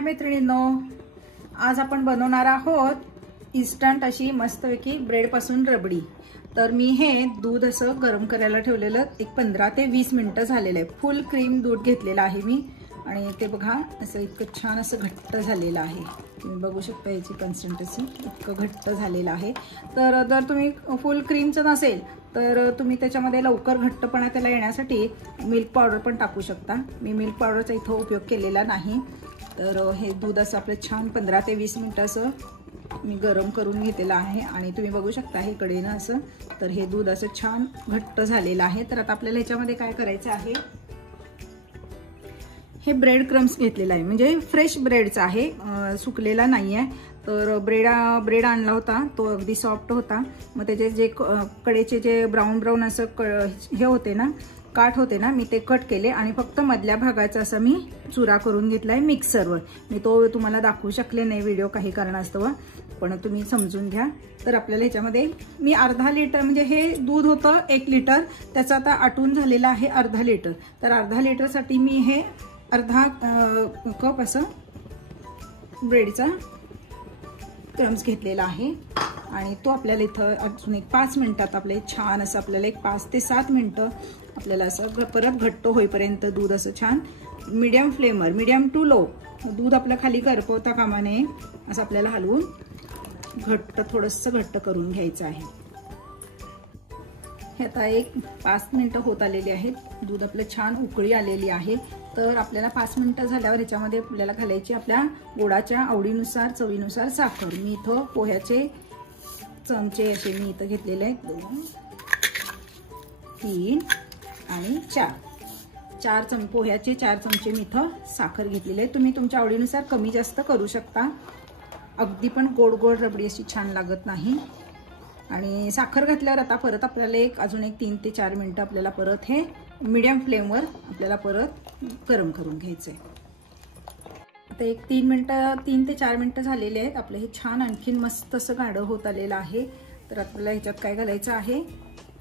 मैत्रिणींनो, आज आपण बनवणार आहोत इन्स्टंट अशी मस्तपैकी ब्रेड पासून रबडी। तर मी हे दूध असं गरम करायला ठेवलेलं एक 15 ते 20 मिनिटं झालेलं आहे। फुल क्रीम दूध घेतलेलं आहे मी आणि ते बघा असं इतकं छान असं घट्ट झालेलं आहे। तुम्ही बघू शकता याची कन्सिस्टन्सी इतकं घट्ट झालेलं आहे। तर जर तुम्ही फुल क्रीमचं नसेल तर तुम्ही त्याच्यामध्ये लवकर घट्टपणा त्याला येण्यासाठी मिल्क पावडर पण टाकू शकता। मी मिल्क पावडरचा इथं उपयोग केलेला नाही। तर हे दूध असं आपलं छान 15 ते 20 मिनिटं असं मी गरम करून घेतलेलं आहे आणि तुम्ही बघू शकता हे कडेनं असं। तर हे दूध असं छान घट्ट झालेलं आहे। तर आता आपल्याला ह्याच्यामध्ये काय करायचं आहे, हे ब्रेड क्रम्स घेतलेला आहे, म्हणजे फ्रेश ब्रेडचा आहे, सुकलेला नाही आहे। तर ब्रेड आणला होता, तो अगदी सॉफ्ट होता। मग त्याचे जे कडेचे जे ब्राऊन असं हे होते ना, काठ होते ना, मी ते कट केले आणि फक्त मधल्या भागाचा असा मी चुरा करून घेतलाय मिक्सरवर। मी तो तुम्हाला दाखवू शकले नाही व्हिडिओ काही कारणास्तव, पण तुम्ही समजून घ्या। तर आपल्याला ह्याच्यामध्ये मी अर्धा लिटर, म्हणजे हे दूध होतं 1 लिटर, त्याचा आता आटून झालेला आहे अर्धा लिटर। तर अर्धा लिटरसाठी मी हे अर्धा कप असं ब्रेडचा क्रम्स घेतलेला आहे आणि तो आपल्याला इथं अजून एक 5 मिनिटात आपले छान असं आपल्याला एक 5 ते 7 मिनिटं आपल्याला असं परत घट्ट होईपर्यंत दूध असं छान मीडियम फ्लेमवर, मीडियम टू लो, दूध आपलं खाली करपवता कामा नये असं आपल्याला हलवून घट्ट थोडंसं घट्ट करून घ्यायचं आहे। हे आता एक 5 मिनिटं होत आलेली आहेत, दूध आपलं छान उकळी आलेली आहे। तर आपल्याला 5 मिनिटं झाल्यावर ह्याच्यामध्ये आपल्याला घालायची आपल्या गोडाच्या आवडीनुसार चवीनुसार साखर। मी इथं पोह्याचे चमचे असे मी इथं घेतलेले आहेत, 2 3 आणि 4 पोह्याचे 4 चमचे मी इथं साखर घेतलेले आहे। तुम्ही तुमच्या आवडीनुसार कमी जास्त करू शकता, अगदी पण गोड गोड रबडी अशी छान लागत नाही। आणि साखर घातल्यावर आता परत आपल्याला अजून एक 3 ते 4 मिनिटं आपल्याला परत हे मीडियम फ्लेमवर आपल्याला परत गरम करून घ्यायचं आहे। आता एक 3 ते 4 मिनिटं झालेले आहेत, आपलं हे छान आणखीन मस्त असं गाढं होत आलेलं आहे। तर आपल्याला ह्याच्यात काय घालायचं आहे,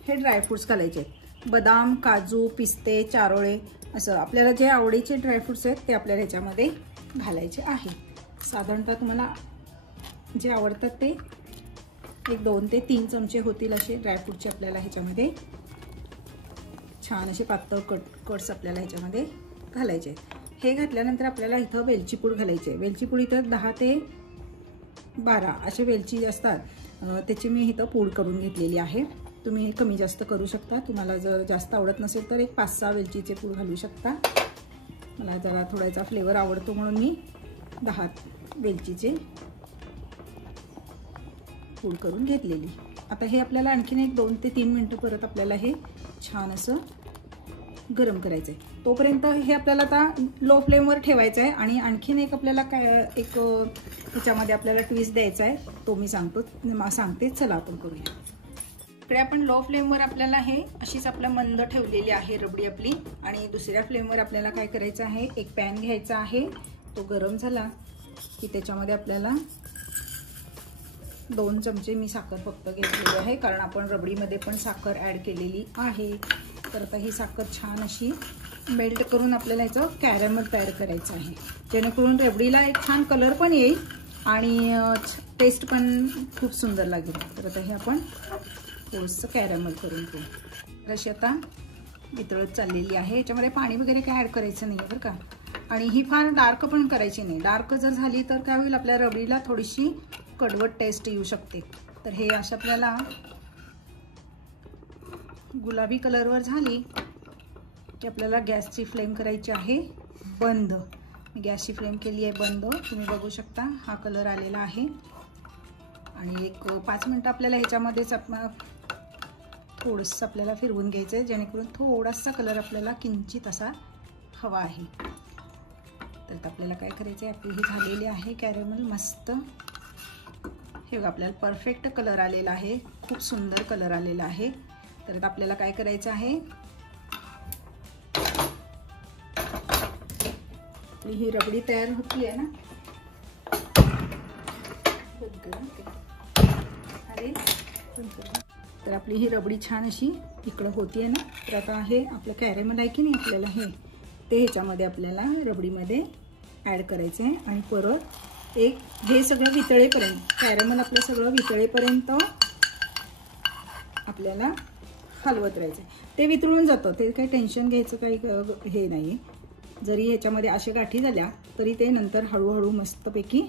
हे ड्रायफ्रुट्स घालायचे आहेत, बदाम, काजू, पिस्ते, चारोळे, असं आपल्याला जे आवडीचे ड्रायफ्रुट्स आहेत ते आपल्याला ह्याच्यामध्ये घालायचे आहे। साधारणतः तुम्हाला जे आवडतात ते एक 2 ते 3 चमचे होतील असे ड्रायफ्रूटचे आपल्याला ह्याच्यामध्ये छान असे पातळ कट्स आपल्याला ह्याच्यामध्ये घालायचे। हे घातल्यानंतर आपल्याला इथं वेलची पूड घालायची आहे। वेलची पूड इथं 10 ते 12 असे वेलची असतात, त्याची मी इथं पूड करून घेतलेली आहे। तुम्ही कमी जास्त करू शकता, तुम्हाला जर जास्त आवडत नसेल तर एक 5-6 वेलचीचे पूड घालू शकता। मला जरा थोडासा फ्लेवर आवडतो म्हणून मी 10 वेलचीचे पूड करून घेतलेली। आता हे आपल्याला आणखीन एक 2 ते 3 मिनिटं परत आपल्याला हे छान असं गरम करायचं आहे। तोपर्यंत हे आपल्याला आता लो फ्लेमवर ठेवायचं आहे आणि आणखीन एक आपल्याला काय एक ह्याच्यामध्ये आपल्याला ट्विस्ट द्यायचा आहे, तो मी सांगते। चला आपण करूया। इकडे आपण लो फ्लेमवर आपल्याला हे अशीच आपल्या मंद ठेवलेली आहे रबडी आपली, आणि दुसऱ्या फ्लेमवर आपल्याला काय करायचं आहे, एक पॅन घ्यायचा आहे, तो गरम झाला की त्याच्यामध्ये आपल्याला 2 चमचे मी साखर फक्त घेतलेली आहे, कारण आपण रबडीमध्ये पण साखर ॲड केलेली आहे। तर आता ही साखर छान अशी मेल्ट करून आपल्याला याचं कॅरमेल तयार करायचं आहे, जेणेकरून रबडीला एक छान कलर पण येईल आणि टेस्ट पण खूप सुंदर लागेल। तर आता हे आपण थोडंसं कॅरमेल करून घेऊ। अशी आता वितळत चाललेली आहे, याच्यामध्ये पाणी वगैरे काय ॲड करायचं नाही बरं का, आणि ही फार डार्क पण करायची नाही। डार्क जर झाली तर काय होईल, आपल्या रबडीला थोडीशी कडवट टेस्ट येऊ शकते। तर हे अशा आपल्याला गुलाबी कलरवर झाली की आपल्याला गॅसची फ्लेम करायची आहे बंद। मी गॅसची फ्लेम केली आहे बंद, तुम्ही बघू शकता हा कलर आलेला आहे। आणि एक 5 मिनिटं आपल्याला ह्याच्यामध्येच थोडंसं आपल्याला फिरवून घ्यायचं आहे, जेणेकरून थोडासा कलर आपल्याला किंचित असा हवा आहे। तर आपल्याला काय करायचं आहे, आपली ही झालेली आहे कॅरमेल मस्त, हे बघा आपल्याला परफेक्ट कलर आलेला आहे, खूप सुंदर कलर आलेला आहे। तर आता आपल्याला काय करायचं आहे, आपली ही रबडी तयार होती आहे ना, तर आपली ही रबडी छान अशी इकडं होती आहे ना। तर आता हे आपलं कॅरमेल आहे की नाही, आपल्याला हे ते ह्याच्यामध्ये आपल्याला रबडीमध्ये ॲड करायचे आणि परत एक हे सगळं वितळेपर्यंत, कॅरमल आपलं सगळं वितळेपर्यंत आपल्याला हलवत राहायचं. ते वितळून जातं, ते काही टेन्शन घ्यायचं काही हे नाही. जरी ह्याच्यामध्ये अशा गाठी झाल्या तरी ते नंतर हळूहळू मस्तपैकी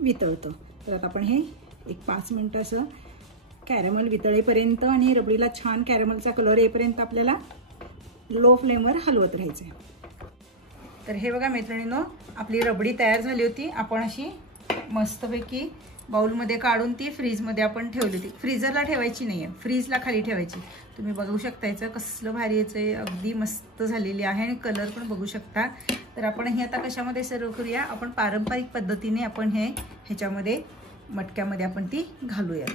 वितळतं. तर आता आपण हे एक 5 मिनटं असं कॅरमल वितळेपर्यंत आणि रबडीला छान कॅरमलचा कलर येईपर्यंत आपल्याला लो फ्लेमवर हलवत राहायचं. तर हे बघा मैत्रिणींनो, आपली रबडी तयार झाली होती. आपण अशी मस्तपैकी बाउलमध्ये काढून ती फ्रीजमध्ये आपण ठेवली होती. फ्रीजरला ठेवायची नाही आहे, फ्रीजला खाली ठेवायची. तुम्ही बघू शकता याचं कसलं भारी याचं, अगदी मस्त झालेली आहे आणि कलर पण बघू शकता. तर आपण हे आता कशामध्ये सर्व करूया, आपण पारंपरिक पद्धतीने आपण ह्याच्यामध्ये मटक्यामध्ये आपण ती घालूया.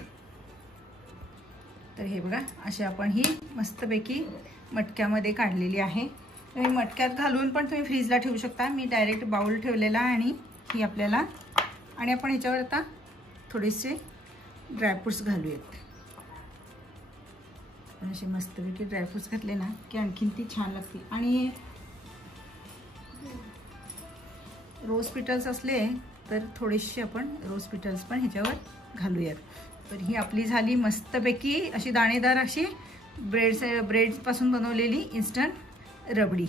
तर हे बघा अशी आपण ही मस्तपैकी मटक्यामध्ये काढलेली आहे. तुम्ही मटक्यात घालून पण तुम्ही फ्रीजला ठेवू शकता. मी डायरेक्ट बाउल ठेवलेला आणि ही आपल्याला, आणि आपण ह्याच्यावर आता थोडेसे ड्रायफ्रूट्स घालूयात. असे मस्तपैकी ड्रायफ्रूट्स घातले ना की आणखीन ती छान लागते. आणि रोज पेटल्स असले तर थोडेसे आपण रोज पेटल्स पण ह्याच्यावर घालूयात. तर ही आपली झाली मस्तपैकी अशी दाणेदार अशी ब्रेडपासून बनवलेली इन्स्टंट रबडी.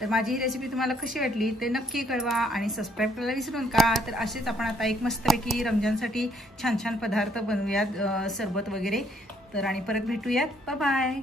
तर माझी ही रेसिपी तुम्हाला कशी वाटली ते नक्की कळवा आणि सबस्क्राईब करायला विसरू नका. तर असेच आपण आता एक मस्तपैकी रमजानसाठी छान छान पदार्थ बनवूयात, सरबत वगैरे. तर आणि परत भेटूयात. Bye bye.